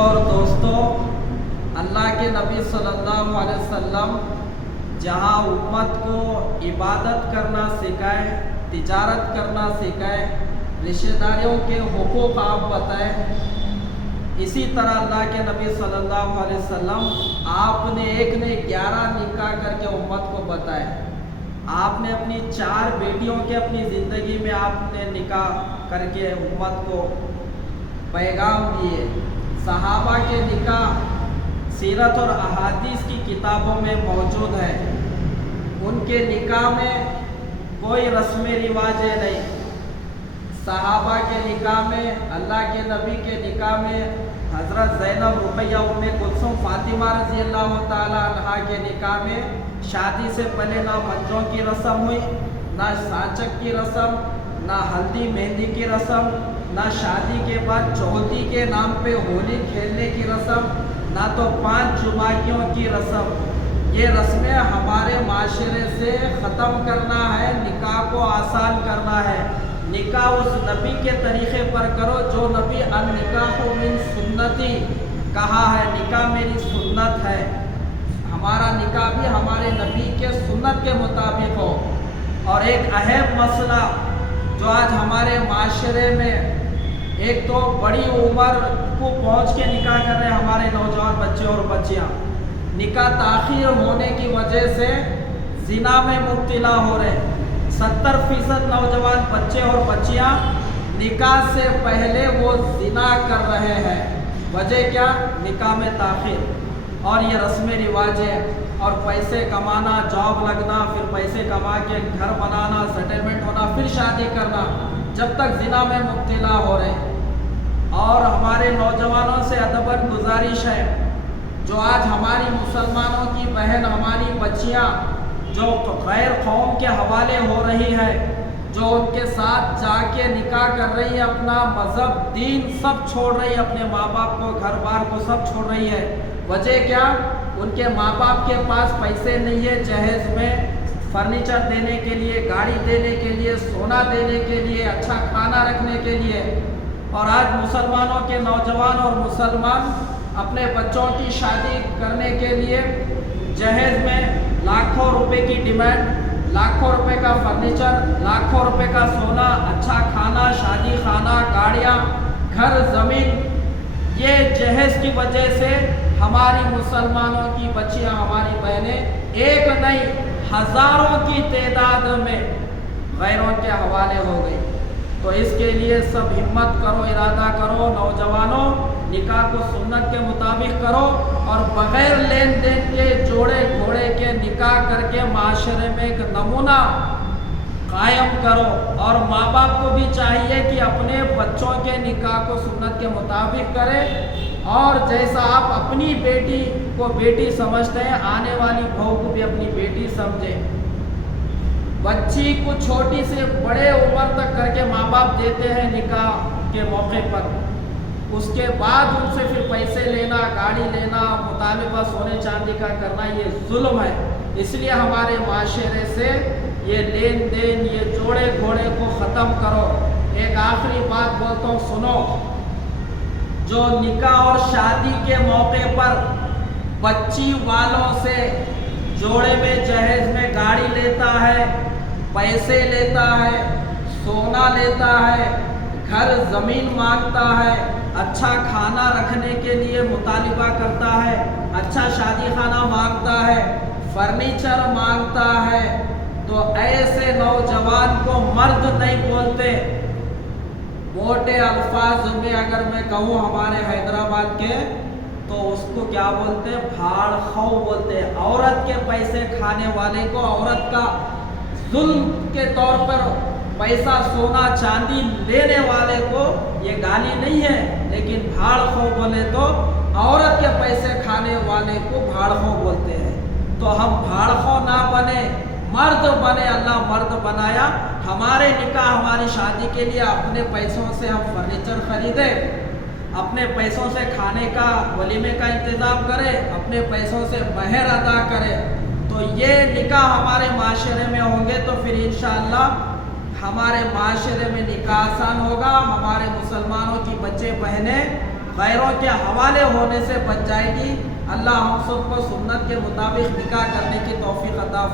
اور دوستوں، اللہ کے نبی صلی اللہ علیہ وسلم جہاں امت کو عبادت کرنا سکھائے، تجارت کرنا سکھائے، رشتہ داریوں کے حقوق آپ بتائیں، اسی طرح اللہ کے نبی صلی اللہ علیہ وسلم آپ نے ایک نے 11 نکاح کر کے امت کو بتائے۔ آپ نے اپنی 4 بیٹیوں کے اپنی زندگی میں آپ نے نکاح کر کے امت کو پیغام دیے۔ صحابہ کے نکاح سیرت اور احادیث کی کتابوں میں موجود ہے۔ ان کے نکاح میں کوئی رسم رواج نہیں۔ صحابہ کے نکاح میں، اللہ کے نبی کے نکاح میں حضرت زینب، رقیہ، ام کلثوم، فاطمہ رضی اللہ تعالیٰ عنہا کے نکاح میں شادی سے پہلے نہ منجوں کی رسم ہوئی، نہ سانچک کی رسم، نہ ہلدی مہندی کی رسم، نہ شادی کے بعد چوتھی کے نام پہ ہولی کھیلنے کی رسم، نہ تو 5 جمعیوں کی رسم۔ یہ رسمیں ہمارے معاشرے سے ختم کرنا ہے، نکاح کو آسان کرنا ہے۔ نکاح اس نبی کے طریقے پر کرو جو نبی النکاح من سنتی کہا ہے، نکاح میری سنت ہے۔ ہمارا نکاح بھی ہمارے نبی کے سنت کے مطابق ہو۔ اور ایک اہم مسئلہ جو آج ہمارے معاشرے میں، ایک تو بڑی عمر کو پہنچ کے نکاح کر رہے ہیں ہمارے نوجوان بچے اور بچیاں، نکاح تاخیر ہونے کی وجہ سے زنا میں مبتلا ہو رہے ہیں۔ 70% نوجوان بچے اور بچیاں نکاح سے پہلے وہ زنا کر رہے ہیں۔ وجہ کیا؟ نکاح میں تاخیر اور یہ رسم رواج ہے، اور پیسے کمانا، جاب لگنا، پھر پیسے کما کے گھر بنانا، سیٹلمنٹ ہونا، پھر شادی کرنا، جب تک زنا میں مبتلا ہو رہے ہیں۔ اور ہمارے نوجوانوں سے ادباً گزارش ہے، جو آج ہماری مسلمانوں کی بہن، ہماری بچیاں جو غیر قوم کے حوالے ہو رہی ہے، جو ان کے ساتھ جا کے نکاح کر رہی ہے، اپنا مذہب، دین سب چھوڑ رہی ہے، اپنے ماں باپ کو، گھر بار کو سب چھوڑ رہی ہے۔ وجہ کیا؟ ان کے ماں باپ کے پاس پیسے نہیں ہے جہیز میں فرنیچر دینے کے لیے، گاڑی دینے کے لیے، سونا دینے کے لیے، اچھا کھانا رکھنے کے لیے۔ اور آج مسلمانوں کے نوجوان اور مسلمان اپنے بچوں کی شادی کرنے کے لیے جہیز میں لاکھوں روپے کی ڈیمانڈ، لاکھوں روپے کا فرنیچر، لاکھوں روپے کا سونا، اچھا کھانا، شادی خانہ، گاڑیاں، گھر، زمین۔ یہ جہیز کی وجہ سے ہماری مسلمانوں کی بچیاں، ہماری بہنیں ایک نہیں ہزاروں کی تعداد میں غیروں کے حوالے ہو گئی۔ تو اس کے لیے سب ہمت کرو، ارادہ کرو، نوجوانوں، نکاح کو سنت کے مطابق کرو، اور بغیر لین دین کے، جوڑے گھوڑے کے نکاح کر کے معاشرے میں ایک نمونہ قائم کرو۔ اور ماں باپ کو بھی چاہیے کہ اپنے بچوں کے نکاح کو سنت کے مطابق کرے، اور جیسا آپ اپنی بیٹی کو بیٹی سمجھتے ہیں، آنے والی بہو کو بھی اپنی بیٹی سمجھیں۔ بچی کو چھوٹی سے بڑے عمر تک کر کے ماں باپ دیتے ہیں نکاح کے موقع پر، اس کے بعد ان سے پھر پیسے لینا، گاڑی لینا، مطالبہ سونے چاندی کا کرنا، یہ ظلم ہے۔ اس لیے ہمارے معاشرے سے یہ لین دین، یہ جوڑے گھوڑے کو ختم کرو۔ ایک آخری بات بولتا ہوں، سنو۔ جو نکاح اور شادی کے موقع پر بچی والوں سے جوڑے میں، جہیز میں گاڑی لیتا ہے، پیسے لیتا ہے، سونا لیتا ہے، گھر زمین مانگتا ہے، اچھا کھانا رکھنے کے لیے مطالبہ کرتا ہے، اچھا شادی خانہ مانگتا ہے، فرنیچر مانگتا ہے، تو ایسے نوجوان کو مرد نہیں بولتے۔ موٹے الفاظ میں اگر میں کہوں ہمارے حیدرآباد کے، تو اس کو کیا بولتے ہیں؟ بھاڑ خو بولتے ہیں۔ عورت کے پیسے کھانے والے کو، عورت کا ظلم کے طور پر پیسہ، سونا چاندی لینے والے کو یہ گالی نہیں ہے، لیکن بھاڑ خو بولے تو عورت کے پیسے کھانے والے کو بھاڑ خو بولتے ہیں۔ تو ہم بھاڑ خو نہ بنے، مرد بنے۔ اللہ مرد بنایا۔ ہمارے نکاح، ہماری شادی کے لیے اپنے پیسوں سے ہم فرنیچر خریدیں، اپنے پیسوں سے کھانے کا، ولیمے کا انتظام کریں، اپنے پیسوں سے مہر ادا کریں۔ تو یہ نکاح ہمارے معاشرے میں ہوں گے تو پھر انشاءاللہ ہمارے معاشرے میں نکاح آسان ہوگا، ہمارے مسلمانوں کی بچے بہنیں غیروں کے حوالے ہونے سے بچ جائے گی۔ اللہ ہم سب کو سنت کے مطابق نکاح کرنے کی توفیق عطا فرمائے۔